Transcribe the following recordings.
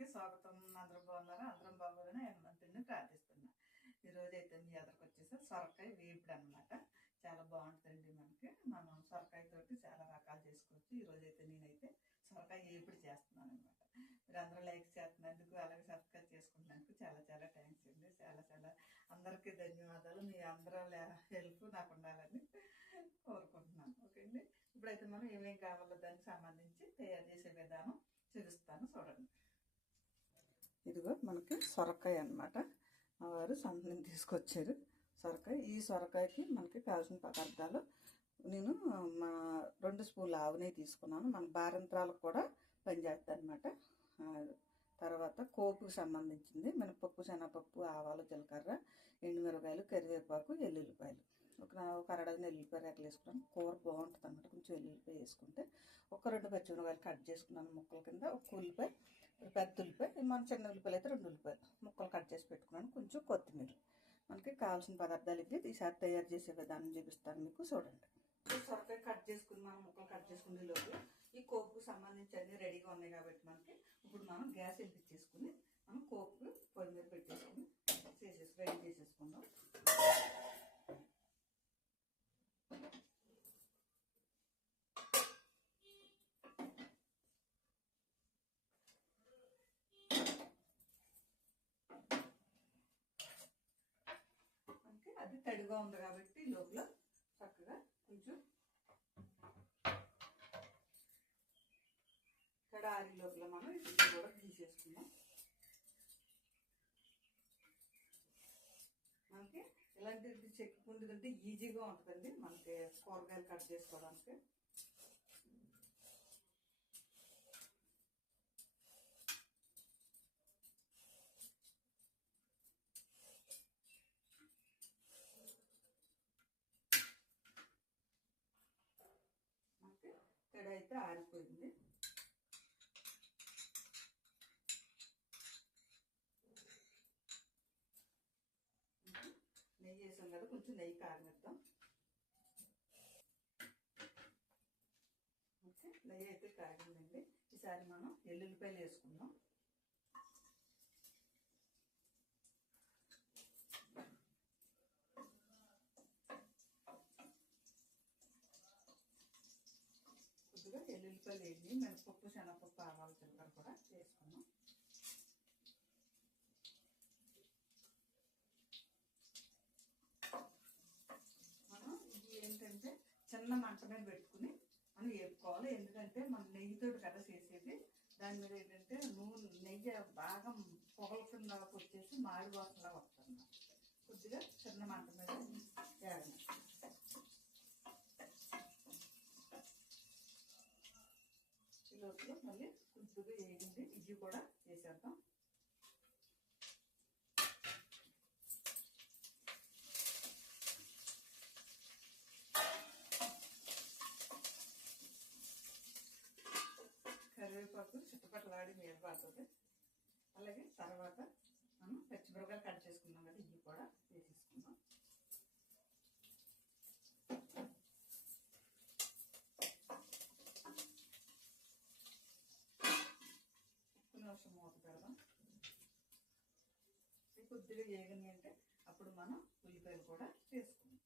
ఛానల్కి స్వాగతం. అందరం బాగున్నారా? అందరం బాగోదని హనుమంతుడిని ప్రార్థిస్తున్నా. ఈరోజు అయితే మీ ఎదరికి వచ్చేసి సొరకాయ వేపుడు అనమాట చాలా బాగుంటుందండి మనకి. మనం సొరకాయతోటి చాలా రకాలు చేసుకోవచ్చు. ఈరోజు అయితే నేనైతే సొరకాయ వేపుడు చేస్తున్నాను అనమాట మీరు అందరూ లైక్ చేస్తున్నందుకు అలాగే సబ్స్క్రైబ్ చేసుకుంటున్నందుకు చాలా చాలా థ్యాంక్స్ అండి. చాలా చాలా అందరికీ ధన్యవాదాలు. మీ అందరూ హెల్ప్ నాకు ఉండాలని కోరుకుంటున్నాను. ఓకే అండి ఇప్పుడైతే మనం ఏమేం కావాలో దానికి సంబంధించి తయారు చేసే విధానం చూపిస్తాను. చూడండి. ఇదిగో మనకి సొరకాయ అన్నమాట. మా వారు సంత నుంచి తీసుకొచ్చారు. సొరకాయ ఈ సొరకాయకి మనకి కావాల్సిన పదార్థాలు నేను మా రెండు స్పూన్ల ఆవు నెయ్యి తీసుకున్నాను. మన బారంత్రాలకు కూడా పనిచేస్తుంది అనమాట తర్వాత కోపుకు సంబంధించింది మినపప్పు శనగపప్పు ఆవాలు జీలకర్ర ఎండుమిరపకాయలు కరివేపాకు ఎల్లుల్లిపాయలు. ఒక ఒక అరడజన ఎల్లుల్లిపాయ రెక్కలు వేసుకున్నాను. కూర బాగుంటుంది అనమాట కొంచెం ఎల్లుల్లిపాయ వేసుకుంటే. ఒక రెండు పచ్చిమిరపకాయలు కట్ చేసుకున్నాను ముక్కల కింద. ఒక ఉల్లిపాయ పెద్ద ఉల్లిపాయ మన చిన్న ఉల్లిపాయలు అయితే రెండు ఉల్లిపాయలు. ముక్కలు కట్ చేసి పెట్టుకున్నాను. కొంచెం కొత్తిమీర. మనకి కావాల్సిన పదార్థాలు ఇవి ఈసారి తయారు చేసే విధానం చూపిస్తాను మీకు. చూడండి. సొరకాయ కట్ చేసుకుని మనం ముక్కలు కట్ చేసుకునే లోపు ఈ కోపుకు సంబంధించి అన్ని రెడీగా ఉన్నాయి కాబట్టి మనకి ఇప్పుడు మనం గ్యాస్ వెలిగించేసుకుని మనం కోపు పొయ్యి మీద పెట్టేసుకుని చేసేసి రెడీ చేసేసుకుందాం మనకి అది తడిగా ఉంది కాబట్టి లోపల చక్కగా కొంచెం కడారి లోపల మనం ఇది కూడా తీసేసుకుందాం. మనకి ఇలాంటిది చెక్కుంటుందంటే ఈజీగా ఉంటుందండి. మనకి కూరగాయలు కట్ చేసుకోవడానికి ఇక్కడ అయితే ఆరిపోయింది నెయ్యి వేసాం కదా కొంచెం నెయ్యి కాగనిద్దాం ఓకే నెయ్యి అయితే కాగిందండి ఈసారి మనం ఎల్లుల్లిపాయలు వేసుకుందాం. కొద్దిగా వేసి మినపప్పు శనగపప్పు ఆవాలు జీలకర్ర కూడా వేసుకున్నాం. మనం ఇది ఏంటంటే చిన్న మంట మీద పెట్టుకుని మనం వేపుకోవాలి. ఎందుకంటే మనం నెయ్యితో కదా చేసేది. దాని మీద ఏంటంటే నూనె నెయ్యి బాగా పొగల కింద వచ్చేసి మాడి వస్తుంది. కొద్దిగా చిన్న మంట మీద వేయాలి ఈ లోపల మళ్ళీ కొంచెంగా వేగింది. ఇది కూడా వేసేద్దాం. కరివేపాకు చుట్టుపక్కల ఆడి మీద పడుతుంది. అలాగే తర్వాత మనం పచ్చిమిరపకాయలు కట్ చేసుకున్నాం కదా ఇవి కూడా వేసేసుకుందాం కొన్ని నిమిషం మూత పెడదాం ఇవి కొద్దిగా వేగని అంటే అప్పుడు మనం ఉల్లిపాయలు కూడా వేసుకుందాం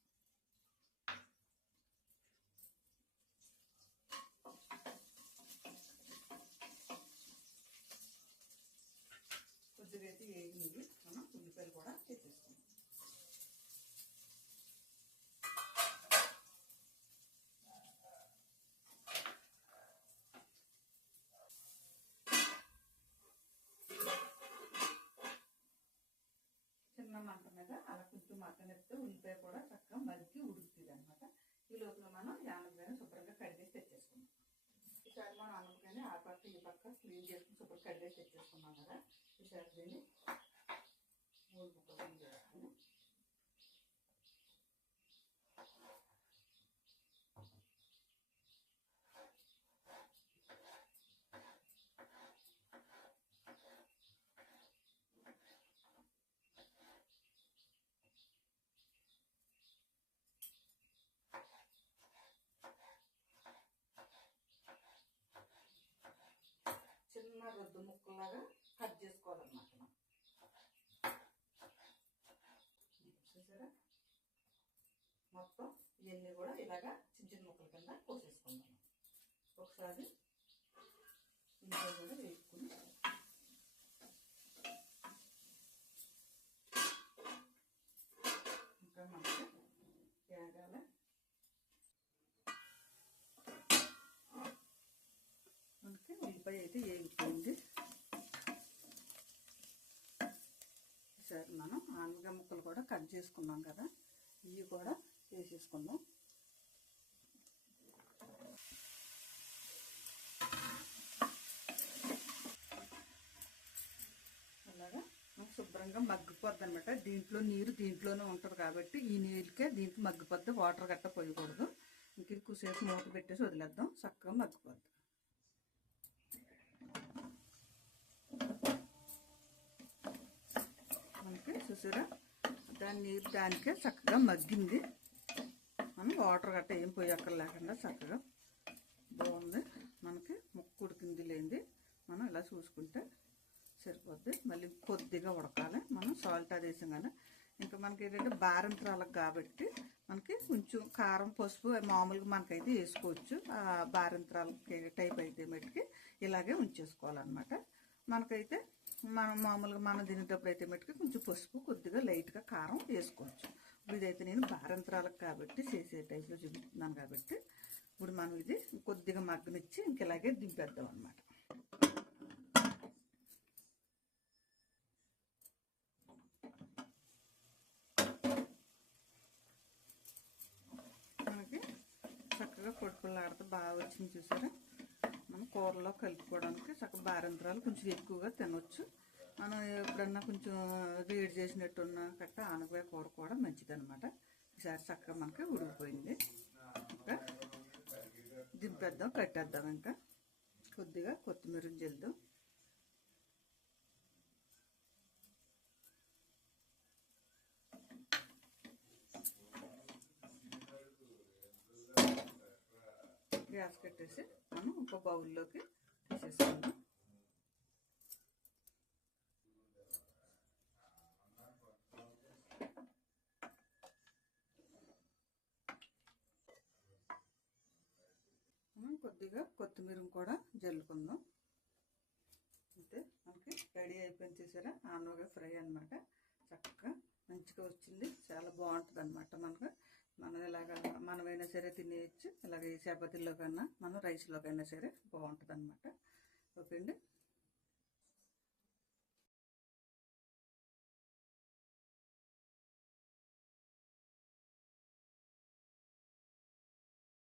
కొద్దిగా అయితే వేగినవి మనం ఉల్లిపాయలు కూడా వేసేసుకుందాం చిన్న అంటాం కదా అలా కొంచెం మగ్గనిస్తే ఉల్లిపాయ కూడా చక్కగా మగ్గి ఉడుకుతుంది అనమాట ఈ లోపల మనం యానపకాయని శుభ్రంగా కడిగేసి తెచ్చేసుకున్నాం ఈసారి మనం అనపకాయని ఆ పక్క ఈ పక్క క్లీన్ చేసుకుని శుభ్రంగా కడిగేసి తెచ్చేసుకున్నాం కదా ఈసారి దీన్ని మూడు ముక్కలు చేసుకుని చిన్న రొద్దు ముక్కలాగా కట్ మొత్తం ఇవన్నీ కూడా ఇలాగా చిన్న చిన్న ముక్కల కింద కోసేసుకుందాం. ఒకసారి ఇంట్లో కూడా వేసుకుని ఇంకా మనకి వేగాల. మనకి ఉల్లిపాయ అయితే వేగిపోయింది. సరే మనం ఆనగా ముక్కలు కూడా కట్ చేసుకున్నాం కదా ఇవి కూడా వేసేసుకుందాం అలాగా శుభ్రంగా మగ్గిపోద్ది అనమాట దీంట్లో నీరు దీంట్లోనే ఉంటుంది కాబట్టి ఈ నీరుకే దీంట్లో మగ్గిపోద్ది వాటర్ గట్ట పోయకూడదు. ఇంక ఇది కుసేపు మూత పెట్టేసి వదిలేద్దాం. చక్కగా మగ్గిపోద్ది. మనకి చూసారా? దాని నీరు దానికే చక్కగా మగ్గింది. అని వాటర్ గట్ట ఏం పోయక్కర్ లేకుండా చక్కగా బాగుంది. మనకి ముక్కు ఉడికింది లేనిది మనం ఇలా చూసుకుంటే సరిపోద్ది. మళ్ళీ కొద్దిగా ఉడకాలి. మనం సాల్ట్ అది వేసాం ఇంకా మనకి ఏంటంటే బారంత్రాలకు కాబట్టి మనకి కొంచెం కారం పసుపు మామూలుగా మనకైతే వేసుకోవచ్చు. ఆ బారంత్రాలకి టైప్ అయితే మట్టుకి ఇలాగే ఉంచేసుకోవాలన్నమాట. మనకైతే మనం మామూలుగా మనం తినేటప్పుడు అయితే మట్టుకి కొంచెం పసుపు కొద్దిగా లైట్గా కారం వేసుకోవచ్చు. ఇదైతే నేను భారంతరాలకు కాబట్టి చేసే టైప్లో చూపిస్తున్నాను కాబట్టి ఇప్పుడు మనం ఇది కొద్దిగా మగ్గనిచ్చి ఇంక ఇలాగే దింపేద్దాం అనమాట మనకి చక్కగా పొడిపుల్లాడితే బాగా వచ్చింది చూసారా? మనం కూరలో కలుపుకోవడానికి చక్కగా భారంతరాలు కొంచెం ఎక్కువగా తినొచ్చు. మనం ఎప్పుడన్నా కొంచెం రీడ్ చేసినట్టున్న కట్ట ఆనపకాయ కూర కూడా మంచిదన్నమాట. ఈసారి చక్కగా మనకి ఉడికిపోయింది. ఇంకా దింపేద్దాం కట్టేద్దాం ఇంకా. కొద్దిగా కొత్తిమీర జల్దాం గ్యాస్ కట్టేసి మనం ఒక బౌల్లోకి తీసేసుకుందాం మనం కొద్దిగా కొత్తిమీర కూడా జల్లుకుందాం. అంతే మనకి రెడీ అయిపోయింది చూసారా? ఆనవగా ఫ్రై అనమాట చక్కగా మంచిగా వచ్చింది. చాలా బాగుంటుంది అనమాట మనకు. మనం ఇలాగ మనమైనా సరే తినేయచ్చు. ఇలాగ ఈ చపాతీలో కన్నా మనం రైస్లో కన్నా సరే బాగుంటుంది అనమాట ఓకే అండి